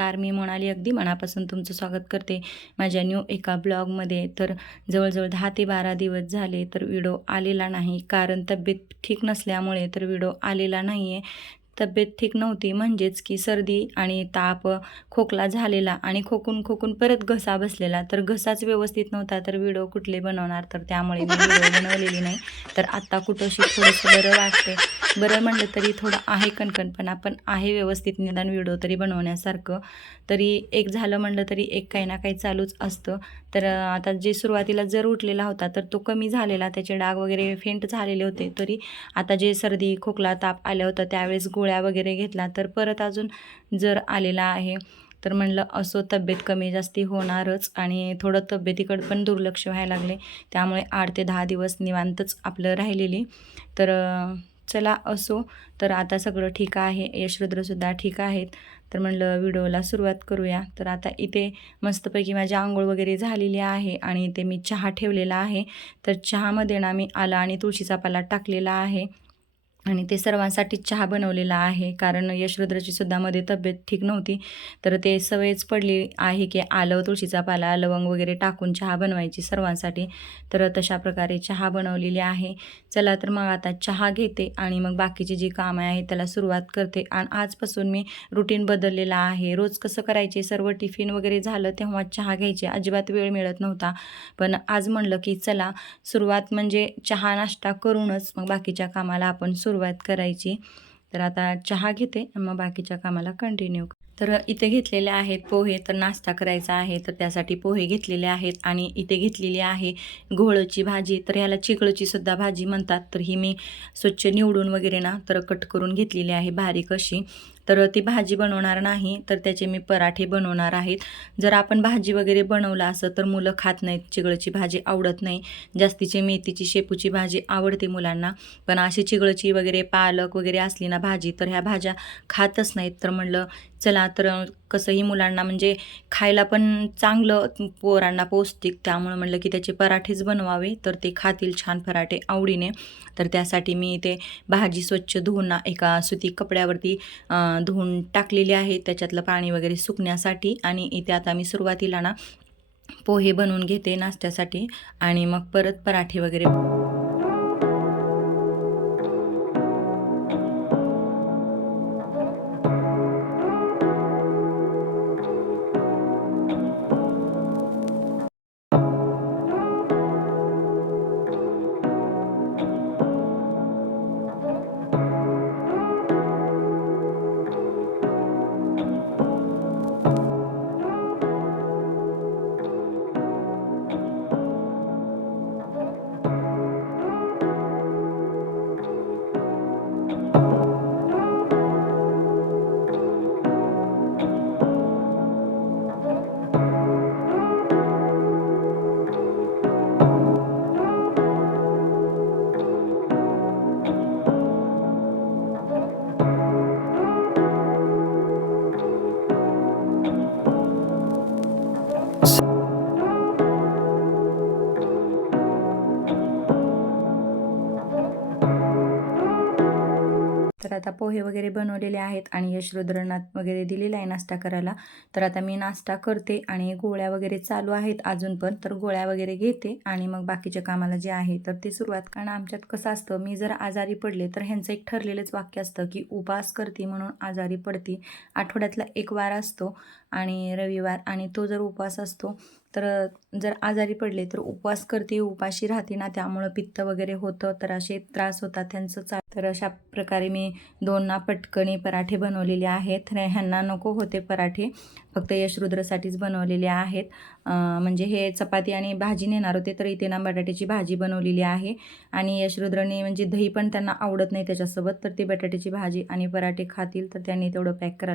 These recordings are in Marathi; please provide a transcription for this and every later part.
नमस्कार मी मोनाली अगदी मनापासून तुमचं स्वागत करते. माझ्या न्यू एका ब्लॉगमध्ये. तर जवळजवळ दहा ते बारा दिवस झाले तर व्हिडिओ आलेला नाही. कारण तब्येत ठीक नसल्यामुळे तर व्हिडिओ आलेला नाही आहे तब्येत ठीक नव्हती. म्हणजेच की सर्दी आणि ताप खोकला झालेला आणि खोकून खोकून परत घसा बसलेला. तर घसाच व्यवस्थित नव्हता तर व्हिडिओ कुठले बनवणार? तर त्यामुळे मी व्हिडिओ बनवलेली नाही. तर आत्ता कुठंशी थोडंसं बरं वाटते बरं म्हणलं तरी थोडं आहे कणकणपणा पण आहे व्यवस्थित निदान व्हिडिओ तरी बनवण्यासारखं. तरी एक झालं म्हणलं तरी एक काही ना काही चालूच असतं. तर आता जे सुरुवातीला जर उठलेला होता तर तो कमी झालेला. त्याचे डाग वगैरे फेंट झालेले होते. तरी आता जे सर्दी खोकला ताप आलं होतं त्यावेळेस गोळ्या वगैरे घेतला. तर परत अजून जर आलेला आहे तर म्हणलं असो तब्येत कमी जास्ती होणारच आणि थोडं तब्येतीकडे पण दुर्लक्ष व्हायला लागले. त्यामुळे आठ ते दहा दिवस निवांतच आपलं राहिलेली. तर चला असो. तर आता सगळं ठीक आहे. यशरुद्रसुद्धा ठीक आहेत. तर म्हणलं व्हिडिओला सुरुवात करूया. तर आता इथे मस्तपैकी माझी आंघोळ वगैरे झालेली आहे आणि इथे मी चहा ठेवलेला आहे. तर चहामध्ये ना मी आला आणि तुळशीचा पाला टाकलेला आहे. आणि ते सर्वांसाठी चहा बनवलेला आहे. कारण यशरुद्राची सुद्धा मध्ये तब्येत ठीक नव्हती. तर ते सवयच पडली आहे की आलं तुळशीचा पाला लवंग वगैरे टाकून चहा बनवायची सर्वांसाठी. तर तशा प्रकारे चहा बनवलेली आहे. चला तर मग आता चहा घेते आणि मग बाकीचे जी काम आहे त्याला सुरुवात करते. आणि आजपासून मी रुटीन बदललेला आहे. रोज कसं करायचे? सर्व टिफिन वगैरे झालं तेव्हा चहा घ्यायचे. अजिबात वेळ मिळत नव्हता. पण आज म्हणलं की चला सुरुवात म्हणजे चहा नाश्ता करूनच मग बाकीच्या कामाला आपण सुरुवात करायची. तर आता चहा घेते मग बाकीच्या कामाला कंटिन्यू तर इथे घेतलेले आहेत पोहे तर नाश्ता करायचा आहे तर त्यासाठी पोहे घेतलेले आहेत आणि इथे घेतलेली आहे घोळची भाजी. तर ह्याला चिकळची सुद्धा भाजी म्हणतात. तर ही मी स्वच्छ निवडून वगैरे ना तर कट करून घेतलेली आहे बारीक अशी. तर ती भाजी बनवणार नाही तर त्याचे मी पराठे बनवणार आहेत. जर आपण भाजी वगैरे बनवलं असं तर मुलं खात नाहीत चिगळची भाजी आवडत नाही. जास्तीची मेथीची शेपूची भाजी आवडते मुलांना. पण अशी चिगळची वगैरे पालक वगैरे असली ना भाजी तर ह्या भाज्या खातच नाहीत. तर म्हणलं चला तर कसंही मुलांना म्हणजे खायला पण चांगलं पोरांना पौष्टिक. त्यामुळं म्हणलं की त्याचे पराठेच बनवावे तर ते खातील छान पराठे आवडीने. तर त्यासाठी मी ते भाजी स्वच्छ धुवून एका सुती कपड्यावरती धुवून टाकलेली आहे त्याच्यातलं पाणी वगैरे सुकण्यासाठी. आणि इथे आता मी सुरुवातीला ना पोहे बनवून घेते नाश्त्यासाठी. आणि मग परत पराठे वगैरे आता पोहे वगैरे बनवलेले आहेत आणि यशरुद्रनाथ वगैरे दिलेला आहे नाश्ता करायला. तर आता मी नाश्ता करते आणि गोळ्या वगैरे चालू आहेत अजून पण तर गोळ्या वगैरे घेते आणि मग बाकीच्या कामाला जे आहे तर ते सुरुवात कारण आमच्यात कसं असतं मी जर आजारी पडले तर ह्यांचं एक ठरलेलंच वाक्य असतं की उपास करते म्हणून आजारी पडते. आठवड्यातला एक वार असतो. आणि रविवार आणि तो जर उपवास असतो तर जर आजारी पडले तर उपवास करते उपाशी राहते ना त्यामुळं पित्त वगैरे होतं तर असे त्रास होतात त्यांचं चा तर अशा प्रकारे मी दोन ना पटकणी पराठे बनवलेले आहेत. ह्यांना नको होते पराठे फक्त यशरुद्रसाठीच बनवलेले आहेत. म्हणजे हे चपाती आणि भाजी नेणार होते तर इथे ना बटाट्याची भाजी बनवलेली आहे. आणि यशरुद्रने म्हणजे दही पण त्यांना आवडत नाही त्याच्यासोबत तर ती बटाट्याची भाजी आणि पराठे खातील तर त्यांनी तेवढं पॅक करा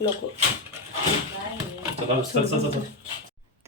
नको.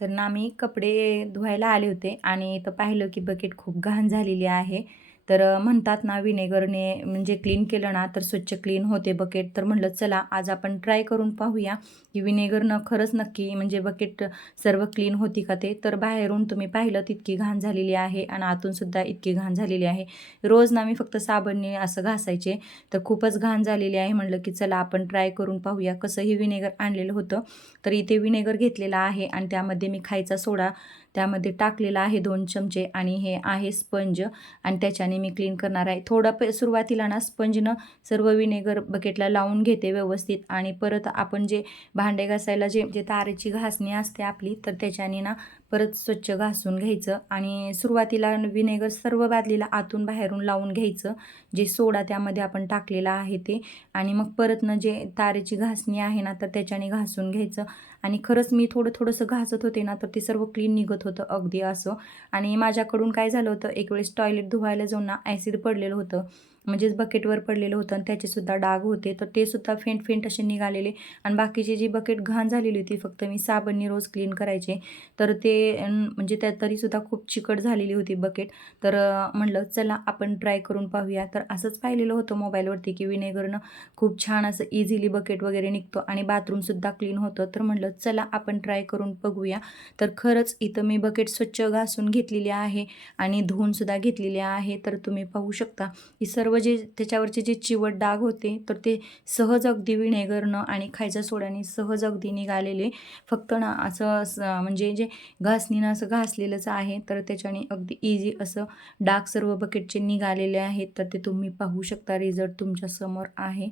तर ना मी कपडे धुवायला आले होते आणि इथं पाहिलं की बकेट खूप घाण झालेली आहे. तर म्हणतात ना विनेगरने म्हणजे क्लीन केलं ना तर स्वच्छ क्लीन होते बकेट. तर म्हटलं चला आज आपण ट्राय करून पाहूया की विनेगरनं खरंच नक्की म्हणजे बकेट सर्व क्लीन होती का ते? तर बाहेरून तुम्ही पाहिलं तितकी घाण झालेली आहे आणि आतूनसुद्धा इतकी घाण झालेली आहे. रोज ना मी फक्त साबणने असं घासायचे. तर खूपच घाण झालेली आहे. म्हटलं की चला आपण ट्राय करून पाहूया कसंही विनेगर आणलेलं होतं. तर इथे विनेगर घेतलेला आहे आणि त्यामध्ये मी खायचा सोडा त्यामध्ये टाकलेलं आहे दोन चमचे आणि हे आहे स्पंज. आणि त्याच्याने मी क्लीन करणार आहे. थोडं प सुरुवातीला ना स्पंजनं सर्व विनेगर बकेटला लावून घेते व्यवस्थित. आणि परत आपण जे भांडे घासायला जे जे तारेची घासणी असते आपली तर त्याच्याने ना परत स्वच्छ घासून घ्यायचं. आणि सुरुवातीला विनेगर सर्व बादलीला आतून बाहेरून लावून घ्यायचं. जे सोडा त्यामध्ये आपण टाकलेला आहे ते. आणि मग परत ना जे तारेची घासणी आहे ना तर त्याच्याने घासून घ्यायचं. आणि खरंच मी थोडं थोडंसं घासत होते ना तर ते सर्व क्लीन निघत होतं अगदी असं. आणि माझ्याकडून काय झालं होतं एक वेळेस टॉयलेट धुवायला जाऊन ना ॲसिड पडलेलं होतं. म्हणजेच बकेटवर पडलेलं होतं आणि त्याचेसुद्धा डाग होते. तर ते सुद्धा फेंट फेंट असे निघालेले. आणि बाकीची जी बकेट घाण झालेली होती फक्त मी साबणनी रोज क्लीन करायचे. तर ते म्हणजे त्या तरीसुद्धा खूप चिकट झालेली होती बकेट तर म्हणलं चला आपण ट्राय करून पाहूया. तर असंच पाहिलेलं होतं मोबाईलवरती की विनेगरनं खूप छान असं इझिली बकेट वगैरे निघतो आणि बाथरूमसुद्धा क्लीन होतं. तर म्हणलं चला आपण ट्राय करून बघूया. तर खरंच इथं मी बकेट स्वच्छ घासून घेतलेली आहे आणि धुवूनसुद्धा घेतलेली आहे. तर तुम्ही पाहू शकता की सर्व जे त्याच्यावरचे जे चिवट डाग होते तर ते सहज अगदी विनेगरनं आणि खायच्या सोड्याने सहज अगदी निघालेले. फक्त ना असं म्हणजे जे घासणीनं असं घासलेलंच आहे तर त्याच्याने अगदी इझी असं डाग सर्व बकेटचे निघालेले आहेत. तर ते तुम्ही पाहू शकता रिझल्ट तुमच्यासमोर आहे.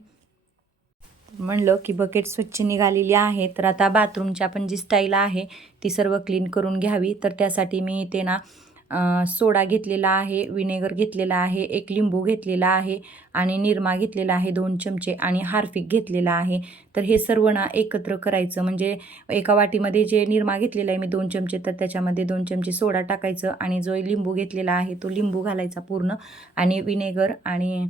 म्हणलं की बकेट स्वच्छ निघालेली आहे तर आता बाथरूमची आपण जी स्टाईल आहे ती सर्व क्लीन करून घ्यावी. तर त्यासाठी मी इथे ना सोडा घेतलेला आहे विनेगर घेतलेला आहे एक लिंबू घेतलेला आहे आणि निरमा घेतलेला आहे दोन चमचे आणि हार्फिक घेतलेला आहे. तर हे सर्व ना एकत्र करायचं. म्हणजे एका वाटीमध्ये जे निरमा घेतलेला आहे मी दोन चमचे तर त्याच्यामध्ये दोन चमचे सोडा टाकायचं आणि जो लिंबू घेतलेला आहे तो लिंबू घालायचा पूर्ण आणि विनेगर आणि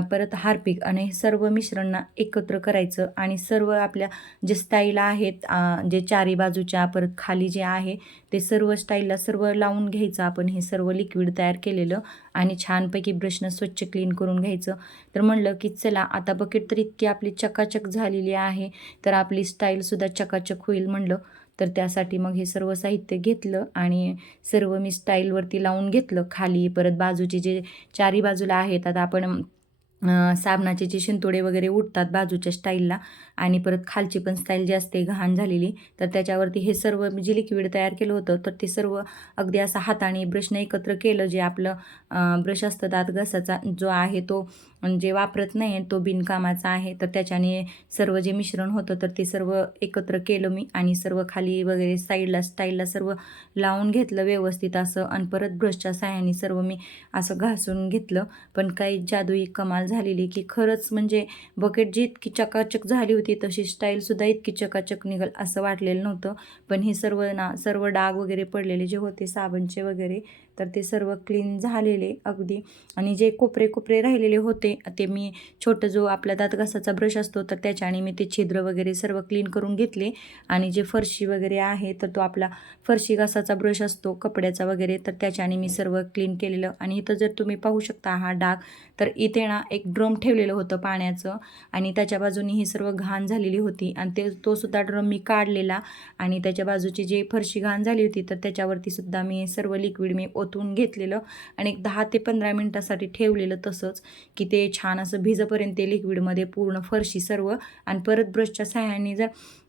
परत हार्पिक आणि हे सर्व मिश्रणना एकत्र करायचं आणि सर्व आपल्या जे स्टाईल आहेत जे चारी बाजूच्या परत खाली जे आहे ते सर्व स्टाईलला सर्व लावून घ्यायचं. आपण हे सर्व लिक्विड तयार केलेलं आणि छानपैकी ब्रशनं स्वच्छ क्लीन करून घ्यायचं. तर म्हणलं की चला आता बकेट तर इतकी आपली चकाचक झालेली आहे तर आपली स्टाईलसुद्धा चकाचक होईल म्हणलं. तर त्यासाठी मग हे सर्व साहित्य घेतलं आणि सर्व मी स्टाईलवरती लावून घेतलं. खाली परत बाजूचे जे चारी बाजूला आहेत आता आपण साबणाचे जे शिंतोडे वगैरे उठतात बाजूच्या स्टाईलला आणि परत खालची पण स्टाईल जी असते घाण झालेली तर त्याच्यावरती हे सर्व मी जे लिक्विड तयार केलं होतं तर ते सर्व अगदी असं हाताने ब्रशने एकत्र केलं जे आपलं ब्रश असतं दात घसाचा जो आहे तो जे वापरत नाही तो बिनकामाचा आहे तर त्याच्याने सर्व जे मिश्रण होतं तर ते सर्व एकत्र केलं मी आणि सर्व खाली वगैरे साईडला स्टाईलला सर्व लावून घेतलं व्यवस्थित असं आणि परत ब्रशच्या साह्याने सर्व मी असं घासून घेतलं. पण काही जादुई कमाल झालेली की खरंच म्हणजे बकेट जी इतकी चकाचक झाली होती तशी स्टाईलसुद्धा इतकी चकाचक निघल असं वाटलेलं नव्हतं. पण हे सर्व ना सर्व डाग वगैरे पडलेले जे होते साबणचे वगैरे तर ते सर्व क्लीन झालेले अगदी. आणि जे कोपरे कोपरे राहिलेले होते ते मी छोटं जो आपला दातघासाचा ब्रश असतो तर त्याच्याने मी ते छिद्र वगैरे सर्व क्लीन करून घेतले. आणि जे फरशी वगैरे आहे तर तो आपला फरशी घासाचा ब्रश असतो कपड्याचा वगैरे तर त्याच्याने मी सर्व क्लीन केलेलं. आणि इथं जर तुम्ही पाहू शकता हा डाग तर इथे ना एक ड्रम ठेवलेलं होतं पाण्याचं. आणि त्याच्या बाजूनी ही सर्व घाण झालेली होती. आणि ते तो सुद्धा ड्रम मी काढलेला. आणि त्याच्या बाजूची जी फरशी घाण झाली होती तर त्याच्यावरती सुद्धा मी सर्व लिक्विड मी ओत ओतून घेतलेलं आणि एक दहा ते पंधरा मिनटासाठी ठेवलेलं तसंच की ते छान असं भिजपर्यंत ते लिक्विडमध्ये पूर्ण फरशी सर्व आणि परत ब्रशच्या सहाय्याने जर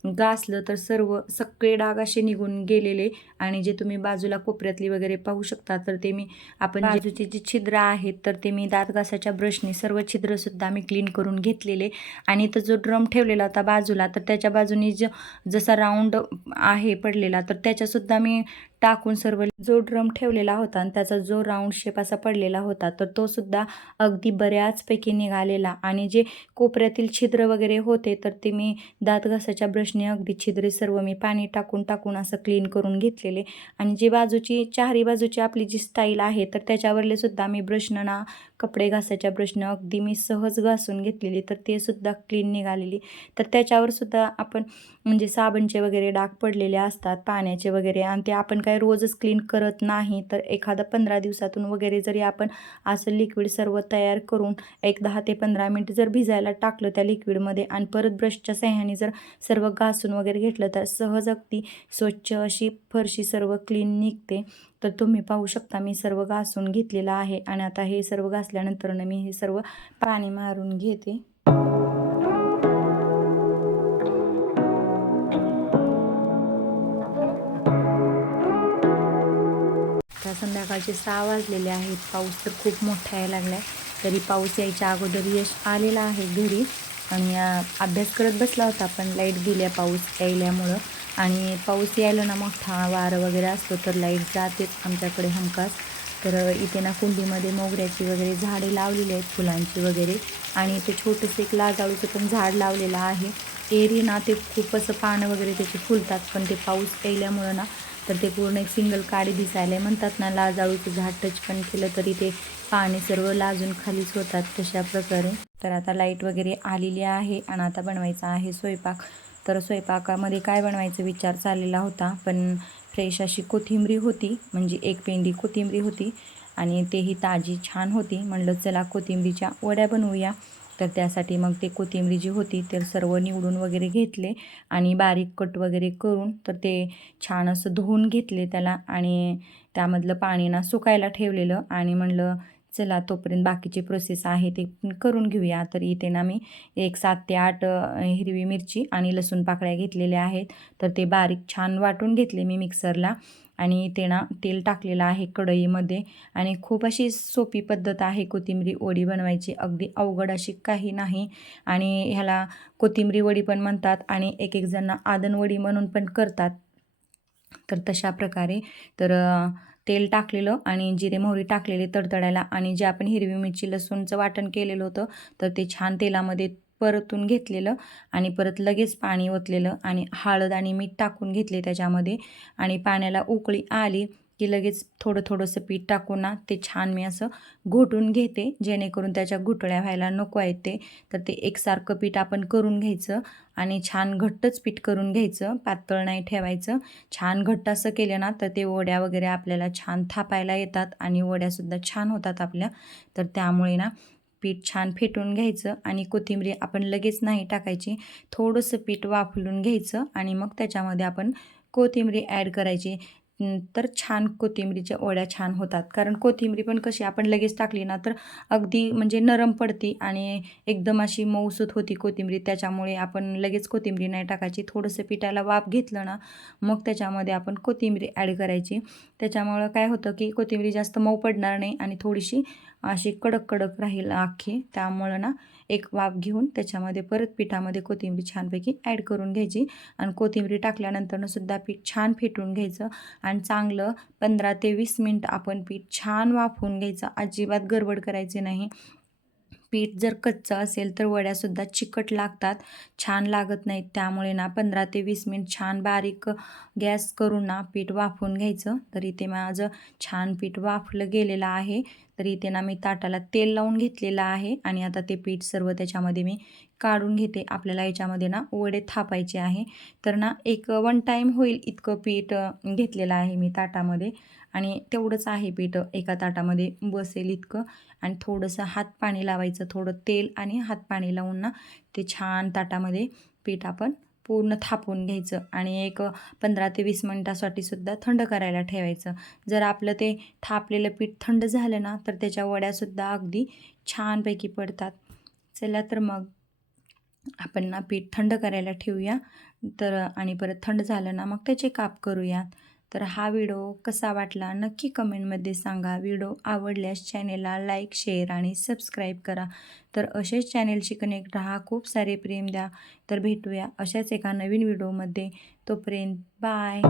घासलं तर सर्व सगळे डाग असे निघून गेलेले आणि जे तुम्ही बाजूला कोपऱ्यातली वगैरे पाहू शकता तर ते मी आपण बाजूची जी छिद्र आहेत तर ते मी दात घासाच्या ब्रशने सर्व छिद्रसुद्धा मी क्लीन करून घेतलेले. आणि तर जो ड्रम ठेवलेला होता बाजूला तर त्याच्या बाजूनी ज जसा राऊंड आहे पडलेला तर त्याच्यासुद्धा मी टाकून सर्व जो ड्रम ठेवलेला होता आणि त्याचा जो राऊंड शेप असा पडलेला होता तर तो सुद्धा अगदी बऱ्याचपैकी निघालेला. आणि जे कोपऱ्यातील छिद्र वगैरे होते तर ते मी दात घासाच्या ब्रशने अगदी छिद्रे सर्व मी पाणी टाकून टाकून असं क्लीन करून घेतलेले. आणि जी बाजूची चारी बाजूची आपली जी स्टाईल आहे तर त्याच्यावरले सुद्धा मी ब्रशनं ना कपडे घासायच्या ब्रशनं अगदी मी सहज घासून घेतलेली तर ते सुद्धा क्लीन निघालेली. तर त्याच्यावर सुद्धा आपण म्हणजे साबणचे वगैरे डाग पडलेले असतात पाण्याचे वगैरे आणि ते आपण काय रोजच क्लीन करत नाही तर एखादा पंधरा दिवसातून वगैरे जरी आपण असं लिक्विड सर्व तयार करून एक दहा ते पंधरा मिनिट जर भिजायला टाकलं त्या लिक्विडमध्ये आणि परत ब्रशच्या सहाय्याने जर सर्व घासून वगैरे घेतलं तर सहज अगदी स्वच्छ अशी फरशी सर्व क्लीन निघते. तर तुम्ही पाहू शकता मी सर्व घासून घेतलेलं आहे आणि आता हे सर्व घासल्यानंतर मी हे सर्व पाणी मारून घेते. आता संध्याकाळचे सहा वाजलेले आहेत. पाऊस तर खूप मोठा यायला लागला आहे तरी पाऊस यायच्या अगोदर यश आलेला आहे घरी. आणि अभ्यास करत बसला होता पण लाइट गेल्या पाऊस यायल्यामुळं. आणि पाऊस यायला ना मोठा वारं वगैरे असतो तर लाइट जातेच आमच्याकडे हमखास. तर इथे ना कुंडीमध्ये मोगऱ्याची वगैरे झाडे लावलेली आहेत फुलांची वगैरे. आणि ते छोटंसं एक लाजाळूचं पण झाड लावलेलं आहे. एरी ना ते खूप असं पानं वगैरे त्याचे फुलतात पण ते पाऊस यायल्यामुळं ना तर ते पूर्ण एक सिंगल काडी दिसायला म्हणतात ना लाजाळूचं झाड टच पण केलं तरी ते पाणी सर्व लाजून खालीच होतात तशा प्रकारे. तर आता लाइट वगैरे आलेली आहे आणि आता बनवायचा आहे स्वयंपाक. तर स्वयंपाकामध्ये काय बनवायचा विचार चाललेला होता पण फ्रेश अशी कोथिंबरी होती म्हणजे एक पेंडी कोथिंबरी होती आणि तेही ताजी छान होती. म्हणलं चला कोथिंबरीच्या वड्या बनवूया. तर त्यासाठी मग ते कोथिंबरी जी होती ते सर्व निवडून वगैरे घेतले आणि बारीक कट वगैरे करून तर ते छान असं धुवून घेतले त्याला आणि त्यामधलं पाणी ना सुकायला ठेवलेलं आणि म्हणलं चला तोपर्यंत बाकीची प्रोसेस आहे ते करून घेऊया. तर इथे ना मी एक सात ते आठ हिरवी मिरची आणि लसूण पाकळ्या घेतलेल्या आहेत. तर ते बारीक छान वाटून घेतले मी मिक्सरला आणि ते ना तेल टाकलेलं आहे कढईमध्ये. आणि खूप अशी सोपी पद्धत आहे कोथिंबरी वडी बनवायची. अगदी अवघड अशी काही नाही. आणि ह्याला कोथिंबरी वडी पण म्हणतात आणि एक एक जण आदनवडी म्हणून पण करतात. तर तशा प्रकारे. तर तेल टाकलेलं आणि जिरे मोहरी टाकलेली तडतडायला आणि जे आपण हिरवी मिरची लसूणचं वाटण केलेलं होतं तर ते छान तेलामध्ये परतून घेतलेलं आणि परत लगेच पाणी ओतलेलं आणि हळद आणि मीठ टाकून घेतले त्याच्यामध्ये आणि पाण्याला उकळी आली. की लगेच थोडं थोडंसं पीठ टाकून ना ते छान मी असं घोटून घेते जेणेकरून त्याच्या घुटळ्या व्हायला नको आहेत ते. तर ते एकसारखं पीठ आपण करून घ्यायचं आणि छान घट्टच पीठ करून घ्यायचं पातळ नाही ठेवायचं. छान घट्ट असं केलं ना तर ते वड्या वगैरे आपल्याला छान थापायला येतात आणि वड्यासुद्धा छान होतात आपल्या. तर त्यामुळे ना पीठ छान फेटून घ्यायचं आणि कोथिंबरी आपण लगेच नाही टाकायची. थोडंसं पीठ वाफलून घ्यायचं आणि मग त्याच्यामध्ये आपण कोथिंबरी ॲड करायची. तर छान कोथिंबरीच्या ओळ्या छान होतात. कारण कोथिंबरी पण कशी आपण लगेच टाकली ना तर अगदी म्हणजे नरम पडती आणि एकदम अशी मऊसूत होती कोथिंबरी. त्याच्यामुळे आपण लगेच कोथिंबरी नाही टाकायची. थोडंसं पिठाला वाफ घेतलं ना मग त्याच्यामध्ये आपण कोथिंबरी ॲड करायची. त्याच्यामुळं काय होतं की कोथिंबरी जास्त मऊ पडणार नाही आणि थोडीशी अशी कडक कडक राहील अख्खी त्यामुळं ना एक वाफ घेऊन त्याच्यामध्ये परत पिठामध्ये कोथिंबीर छानपैकी ॲड करून घ्यायची. आणि कोथिंबीर टाकल्यानंतरनं सुद्धा पीठ छान फेटून घ्यायचं. आणि चांगलं पंधरा ते वीस मिनिट आपण पीठ छान वाफवून घ्यायचं. अजिबात गडबड करायची नाही. पीठ जर कच्चं असेल तर वड्यासुद्धा चिकट लागतात छान लागत नाहीत. त्यामुळे ना पंधरा ते वीस मिनिट छान बारीक गॅस करून ना पीठ वाफवून घ्यायचं. तर इथे माझं छान पीठ वाफलं गेलेलं आहे. तर इथे ना मी ताटाला तेल लावून घेतलेलं आहे आणि आता ते पीठ सर्व त्याच्यामध्ये मी काढून घेते. आपल्याला याच्यामध्ये ना वडे थापायचे आहे. तर ना एक वन टाईम होईल इतकं पीठ घेतलेलं आहे मी ताटामध्ये. आणि तेवढंच आहे पीठ एका ताटामध्ये बसेल इतकं. आणि थोडंसं हात पाणी लावायचं थोडं तेल आणि हात पाणी लावून ना ते छान ताटामध्ये पीठ आपण पूर्ण थापून घ्यायचं. आणि एक पंधरा ते वीस मिनटासाठी सुद्धा थंड करायला ठेवायचं. जर आपलं ते थापलेलं पीठ थंड झालं ना तर त्याच्या वड्यासुद्धा अगदी छानपैकी पडतात. चला तर मग. आपण ना पीठ थंड करायला ठेवूया. तर आणि परत थंड झालं ना मग त्याचे काप करूयात. तर हा व्हिडिओ कसा वाटला नक्की कमेंटमध्ये सांगा. व्हिडिओ आवडल्यास चॅनेलला लाईक शेअर आणि सबस्क्राईब करा. तर असेच चॅनेलशी कनेक्ट राहा खूप सारे प्रेम द्या. तर भेटूया अशाच एका नवीन व्हिडिओमध्ये. तोपर्यंत बाय.